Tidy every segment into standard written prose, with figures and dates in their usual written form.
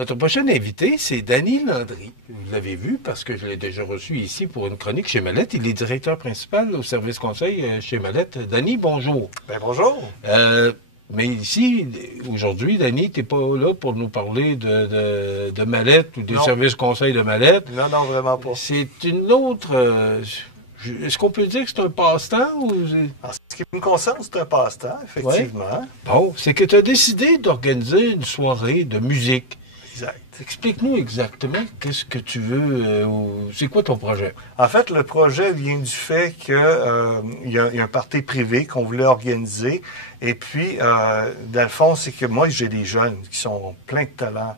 Notre prochain invité, c'est Danny Landry. Vous l'avez vu parce que je l'ai déjà reçu ici pour une chronique chez Mallette. Il est directeur principal au service conseil chez Mallette. Danny, bonjour. Ben bonjour. Mais ici, aujourd'hui, Danny, tu n'es pas là pour nous parler de Mallette ou des services conseils de Mallette. Non, non, vraiment pas. C'est une autre... est-ce qu'on peut dire que c'est un passe-temps ou... En ce qui me concerne, c'est un passe-temps, effectivement. Ouais. Bon, c'est que tu as décidé d'organiser une soirée de musique. Exact. Explique-nous exactement qu'est-ce que tu veux, c'est quoi ton projet? En fait, le projet vient du fait qu'il y a un party privé qu'on voulait organiser. Et puis, dans le fond, c'est que moi, j'ai des jeunes qui sont pleins de talent,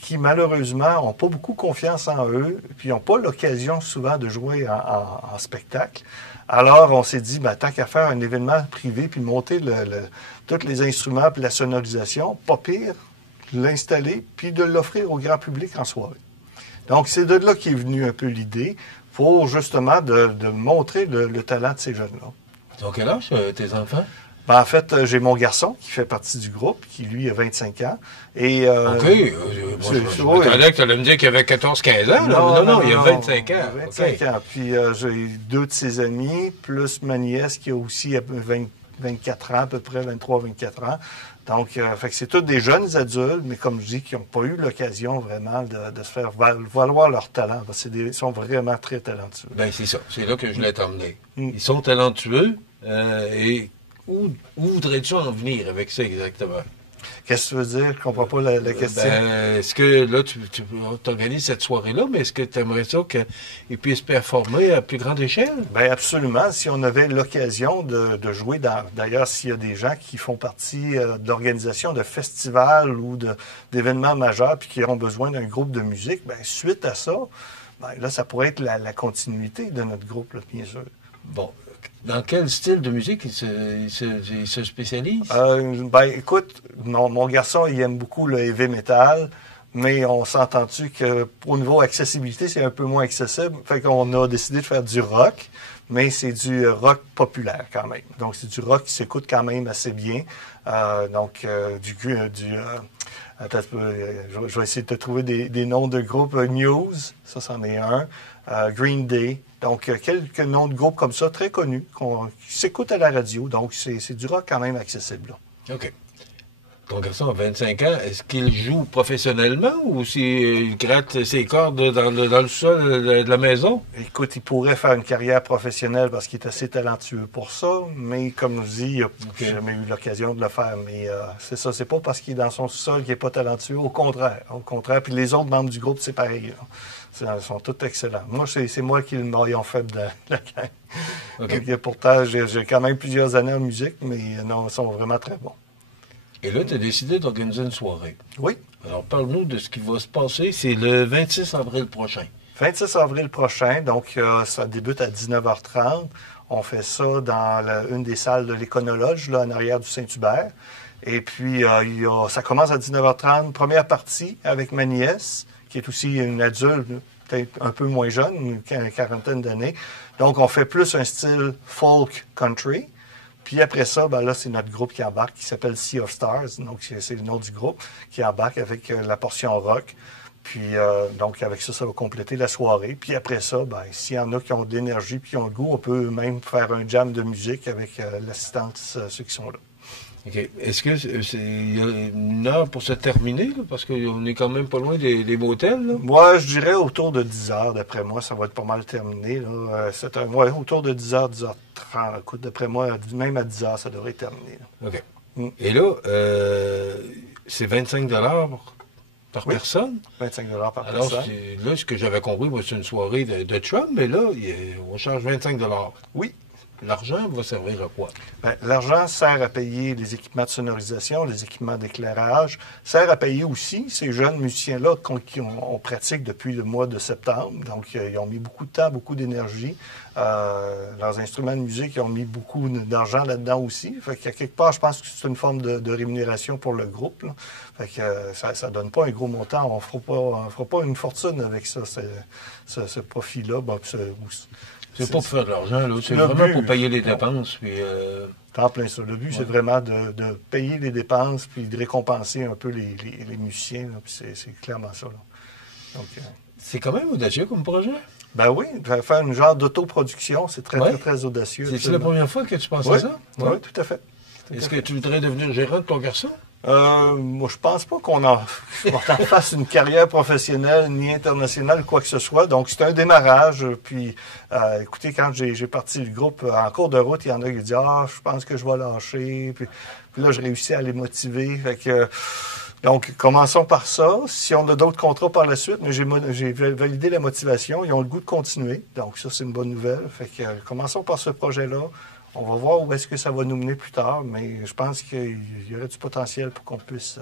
qui malheureusement n'ont pas beaucoup confiance en eux, puis n'ont pas l'occasion souvent de jouer en spectacle. Alors, on s'est dit, tant qu'à faire un événement privé, puis monter tous les instruments, puis la sonorisation, pas pire, l'installer, puis de l'offrir au grand public en soirée. Donc, c'est de là qu'est venue un peu l'idée, pour justement de montrer le talent de ces jeunes-là. Donc, quel âge, tes enfants? En fait, j'ai mon garçon qui fait partie du groupe, qui lui a 25 ans. Et, OK. Je m'attendais que tu allais me dire qu'il avait 14-15 ans. Non, il a 25 ans. Il a 25 ans. Puis j'ai deux de ses amis, plus ma nièce qui a aussi 24 ans, à peu près 23-24 ans. Donc, fait que c'est tous des jeunes adultes, mais comme je dis, qui n'ont pas eu l'occasion vraiment de se faire valoir leur talent. Ils sont vraiment très talentueux. Bien, c'est ça. C'est là que je voulais t'emmener. Ils sont talentueux. Et où voudrais-tu en venir avec ça exactement? Qu'est-ce que tu veux dire? Je comprends pas la question. Est-ce que là, tu organises cette soirée-là, mais est-ce que tu aimerais ça qu'ils puissent performer à plus grande échelle? Bien, absolument. Si on avait l'occasion de jouer d'ailleurs, s'il y a des gens qui font partie d'organisations de festivals ou d'événements majeurs puis qui auront besoin d'un groupe de musique, bien, suite à ça, bien, là, ça pourrait être la continuité de notre groupe, là, bien sûr. Bon. Dans quel style de musique il se spécialise? Écoute, mon garçon, il aime beaucoup le heavy metal, mais on s'entend-tu que au niveau accessibilité, c'est un peu moins accessible. Fait qu'on a décidé de faire du rock, mais c'est du rock populaire quand même. Donc, c'est du rock qui s'écoute quand même assez bien. Attends, je vais essayer de te trouver des noms de groupes. News, ça, c'en est un. Green Day. Donc, quelques noms de groupes comme ça, très connus, qui s'écoutent à la radio. Donc, c'est du rock quand même accessible. Là. OK. Ton garçon a 25 ans. Est-ce qu'il joue professionnellement ou s'il gratte ses cordes dans le sol de la maison? Écoute, il pourrait faire une carrière professionnelle parce qu'il est assez talentueux pour ça, mais comme je dis, il n'a jamais eu l'occasion de le faire. Mais c'est ça, c'est pas parce qu'il est dans son sol qu'il n'est pas talentueux. Au contraire. Puis les autres membres du groupe, c'est pareil. Là. Ils sont tous excellents. Moi, c'est moi qui est le maillon faible de la gang. Okay. Donc, pourtant, j'ai quand même plusieurs années en musique, mais non, ils sont vraiment très bons. Et là, tu as décidé d'organiser une soirée. Oui. Alors, parle-nous de ce qui va se passer. C'est le 26 avril prochain. 26 avril prochain, donc ça débute à 19h30. On fait ça dans une des salles de l'Éconologe, là, en arrière du Saint-Hubert. Et puis, ça commence à 19h30. Première partie avec ma nièce, qui est aussi une adulte, peut-être un peu moins jeune, une quarantaine d'années. Donc, on fait plus un style folk country. Puis après ça, là, c'est notre groupe qui embarque, qui s'appelle Sea of Stars. Donc, c'est le nom du groupe qui embarque avec la portion rock. Puis, donc, avec ça, ça va compléter la soirée. Puis après ça, s'il y en a qui ont de l'énergie puis qui ont le goût, on peut même faire un jam de musique avec l'assistance, ceux qui sont là. OK. Est-ce qu'il y a une heure pour se terminer? Là? Parce qu'on est quand même pas loin des motels. Là. Moi, je dirais autour de 10 heures, d'après moi. Ça va être pas mal terminé. Là. Autour de 10 heures, 10h30. Écoute, d'après moi, même à 10 heures, ça devrait être terminé. Là. OK. Et là, c'est 25 par personne? 25 par Alors, personne. Là, ce que j'avais compris, moi, c'est une soirée de Trump, mais là, on charge 25 Oui. L'argent va servir à quoi? L'argent sert à payer les équipements de sonorisation, les équipements d'éclairage, sert à payer aussi ces jeunes musiciens-là qu'on pratique depuis le mois de septembre. Donc, ils ont mis beaucoup de temps, beaucoup d'énergie. Leurs instruments de musique, ils ont mis beaucoup d'argent là-dedans aussi. Fait qu'à quelque part, je pense que c'est une forme de rémunération pour le groupe. Là. Fait que ça ne donne pas un gros montant. On ne fera pas une fortune avec ça, ce profit-là. C'est pas pour faire de l'argent, là. C'est vraiment pour payer les dépenses. Puis, C'est en plein ça. Le but, c'est vraiment de payer les dépenses puis de récompenser un peu les musiciens. Là, puis c'est clairement ça. Là. Donc, c'est quand même audacieux comme projet. Ben oui, faire une genre d'autoproduction, c'est très audacieux. C'est la première fois que tu pensais à ça? Oui, tout à fait. Est-ce que tu voudrais devenir gérant de ton garçon? Moi, je pense pas qu'on en fasse une carrière professionnelle ni internationale, quoi que ce soit. Donc, c'est un démarrage. Puis, écoutez, quand j'ai parti le groupe en cours de route, il y en a qui disent « Ah, je pense que je vais lâcher. » Puis là, je réussis à les motiver. Fait que, donc, commençons par ça. Si on a d'autres contrats par la suite, mais j'ai validé la motivation. Ils ont le goût de continuer. Donc, ça, c'est une bonne nouvelle. Fait que, commençons par ce projet-là. On va voir où est-ce que ça va nous mener plus tard, mais je pense qu'il y aurait du potentiel pour qu'on puisse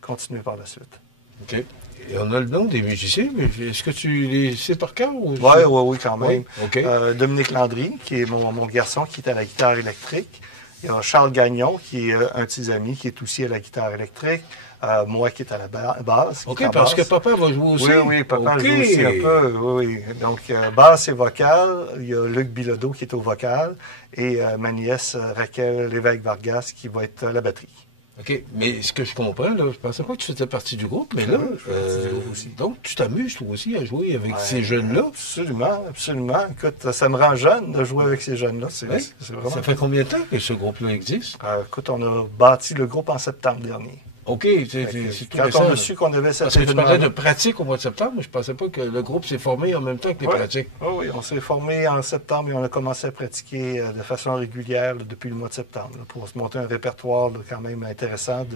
continuer par la suite. OK. Et on a le nom des musiciens, mais est-ce que tu les sais par cœur? Oui, quand même. Oui? OK. Dominique Landry, qui est mon garçon, qui est à la guitare électrique. Il y a Charles Gagnon, qui est un de ses amis, qui est aussi à la guitare électrique. Moi qui est à la basse. OK, parce que papa va jouer aussi. Oui, papa joue aussi un peu. Oui. Donc, basse et vocal. Il y a Luc Bilodeau qui est au vocal et ma nièce Raquel Lévesque-Vargas qui va être à la batterie. OK, mais ce que je comprends, là, je pensais pas que tu faisais partie du groupe, mais là, aussi. Donc tu t'amuses toi aussi à jouer avec ces jeunes-là? Absolument. Écoute, ça me rend jeune de jouer avec ces jeunes-là. Vraiment... Ça fait combien de temps que ce groupe-là existe? Écoute, on a bâti le groupe en septembre dernier. OK, c'est tout quand récent. on a su qu'on avait cette Parce que tu parlais de pratique au mois de septembre, mais je pensais pas que le groupe s'est formé en même temps que les pratiques. Oui, on s'est formé en septembre et on a commencé à pratiquer de façon régulière depuis le mois de septembre pour se monter un répertoire quand même intéressant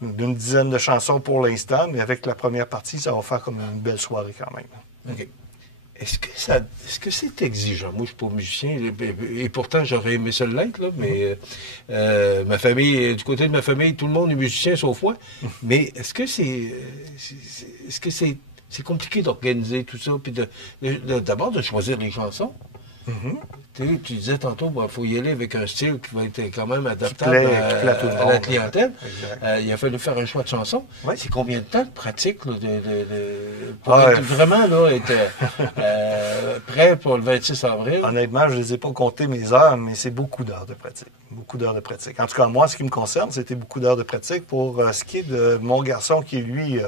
d'une dizaine de chansons pour l'instant, mais avec la première partie, ça va faire comme une belle soirée quand même. OK. Est-ce que c'est exigeant? Moi, je ne suis pas musicien, et pourtant, j'aurais aimé ça l'être, là, mais ma famille, du côté de ma famille, tout le monde est musicien, sauf moi. Mais est-ce que c'est compliqué d'organiser tout ça, puis d'abord de choisir les chansons? Tu disais tantôt, il faut y aller avec un style qui va être quand même adaptable à la clientèle. Il a fallu faire un choix de chansons. Oui. C'est combien de temps de pratique là, pour être vraiment là, être prêt pour le 26 avril? Honnêtement, je ne les ai pas comptées mes heures, mais c'est beaucoup d'heures de pratique. Beaucoup d'heures de pratique. En tout cas, moi, ce qui me concerne, c'était beaucoup d'heures de pratique. Pour ce qui est de mon garçon qui, lui...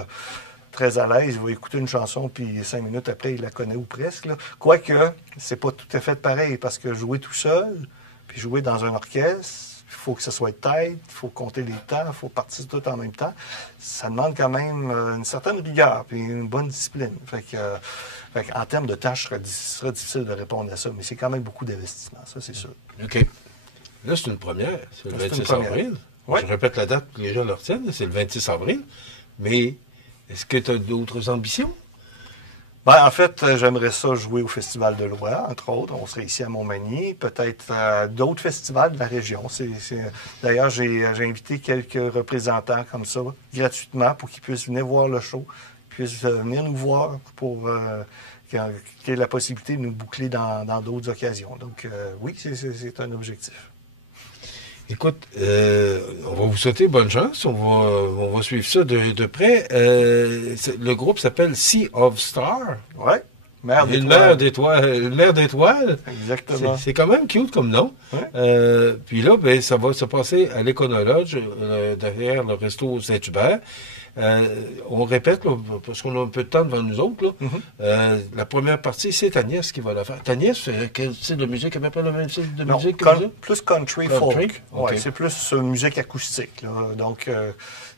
très à l'aise, il va écouter une chanson, puis 5 minutes après, il la connaît ou presque. Là. Quoique, c'est pas tout à fait pareil, parce que jouer tout seul, puis jouer dans un orchestre, il faut que ça soit tête, il faut compter les temps, il faut partir tout en même temps. Ça demande quand même une certaine rigueur, puis une bonne discipline. Fait en termes de temps, ce serait difficile de répondre à ça, mais c'est quand même beaucoup d'investissement, ça, c'est sûr. OK. Là, c'est une première, c'est le 26 avril. Oui. Je répète la date pour que les gens le retiennent, c'est le 26 avril, mais... Est-ce que tu as d'autres ambitions? En fait, j'aimerais ça jouer au Festival de Loire, entre autres. On serait ici à Montmagny. Peut-être d'autres festivals de la région. D'ailleurs, j'ai invité quelques représentants comme ça, gratuitement, pour qu'ils puissent venir voir le show, puissent venir nous voir pour qu'il y ait la possibilité de nous boucler dans d'autres occasions. Donc, oui, c'est un objectif. Écoute, on va vous souhaiter bonne chance. On va suivre ça de près. Le groupe s'appelle Sea of Stars. Oui, mer d'étoiles. Une mer d'étoiles. Exactement. C'est quand même cute comme nom. Ouais. Puis là, ça va se passer à l'Econolodge, derrière le resto Saint-Hubert. On répète, là, parce qu'on a un peu de temps devant nous autres. Là. La première partie, c'est ta nièce qui va la faire. Ta nièce, c'est quel style de musique? Elle n'a pas le même style de musique que vous? Plus country folk. Okay. Ouais, c'est plus musique acoustique. Là. Donc,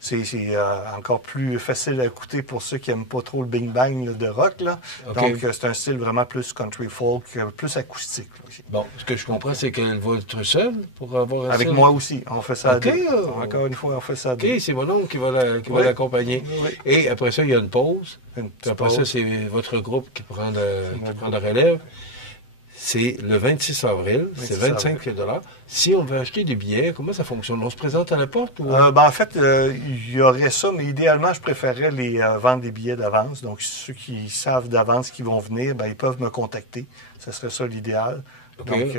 c'est encore plus facile à écouter pour ceux qui n'aiment pas trop le bing-bang de rock. Là. Okay. Donc, c'est un style vraiment plus country folk, plus acoustique. Là, aussi. Bon, ce que je comprends, c'est qu'elle va être seule pour avoir avec moi aussi. On fait ça à deux. Encore une fois, on fait ça à deux. OK, c'est mon oncle qui va l'accompagner. Oui. Et après ça, il y a une pause. Après ça, c'est votre groupe qui prend la relève. C'est le 26 avril, c'est 25 $. Si on veut acheter des billets, comment ça fonctionne? On se présente à la porte? Ou... en fait, il y aurait ça, mais idéalement, je préférerais vendre des billets d'avance. Donc, ceux qui savent d'avance qu'ils vont venir, ils peuvent me contacter. Ce serait ça l'idéal. Okay. Donc,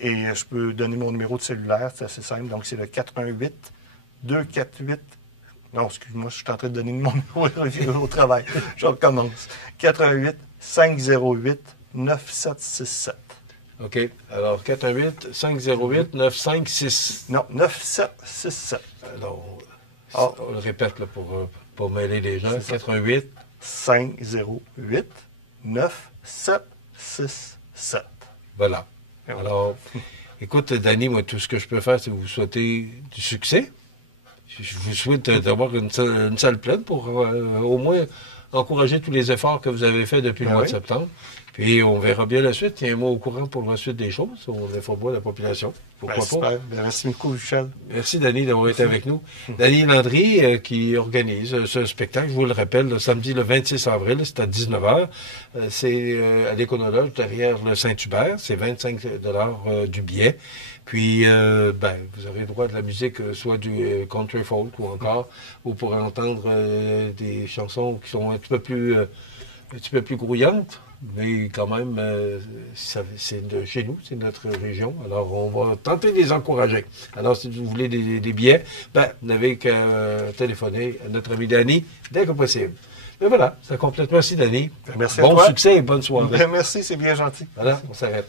et je peux donner mon numéro de cellulaire, c'est assez simple. Donc, c'est le 418-248. Non, excuse-moi, je suis en train de donner mon numéro au travail. Je recommence. 418-508-9767. OK. Alors, 418-508-956. Non, 9767. Alors, Ah. on le répète là, pour mêler les gens. 88 508 9767. Voilà. Et voilà. Alors, écoute, Danny, moi, tout ce que je peux faire, c'est vous souhaiter du succès. Je vous souhaite d'avoir une salle pleine pour au moins encourager tous les efforts que vous avez faits depuis le mois de septembre. Puis on verra bien la suite. Tiens-moi au courant pour la suite des choses. On informera la population. Pourquoi pas? Bien, merci beaucoup, Michel. Merci, Danny, d'avoir été avec nous. Danny Landry, qui organise ce spectacle, je vous le rappelle, le samedi le 26 avril, c'est à 19h. C'est à l'Éconologe, derrière le Saint-Hubert. C'est 25 $ du billet. Puis, vous aurez droit de la musique, soit du country folk ou encore, vous pourrez entendre des chansons qui sont un petit peu plus grouillantes. Mais quand même, c'est de chez nous, c'est de notre région. Alors, on va tenter de les encourager. Alors, si vous voulez des billets, vous n'avez qu'à téléphoner à notre ami Danny dès que possible. Mais voilà, ça complète. Merci, Danny. Merci bon à toi. Succès et bonne soirée. Merci, c'est bien gentil. Voilà, on s'arrête.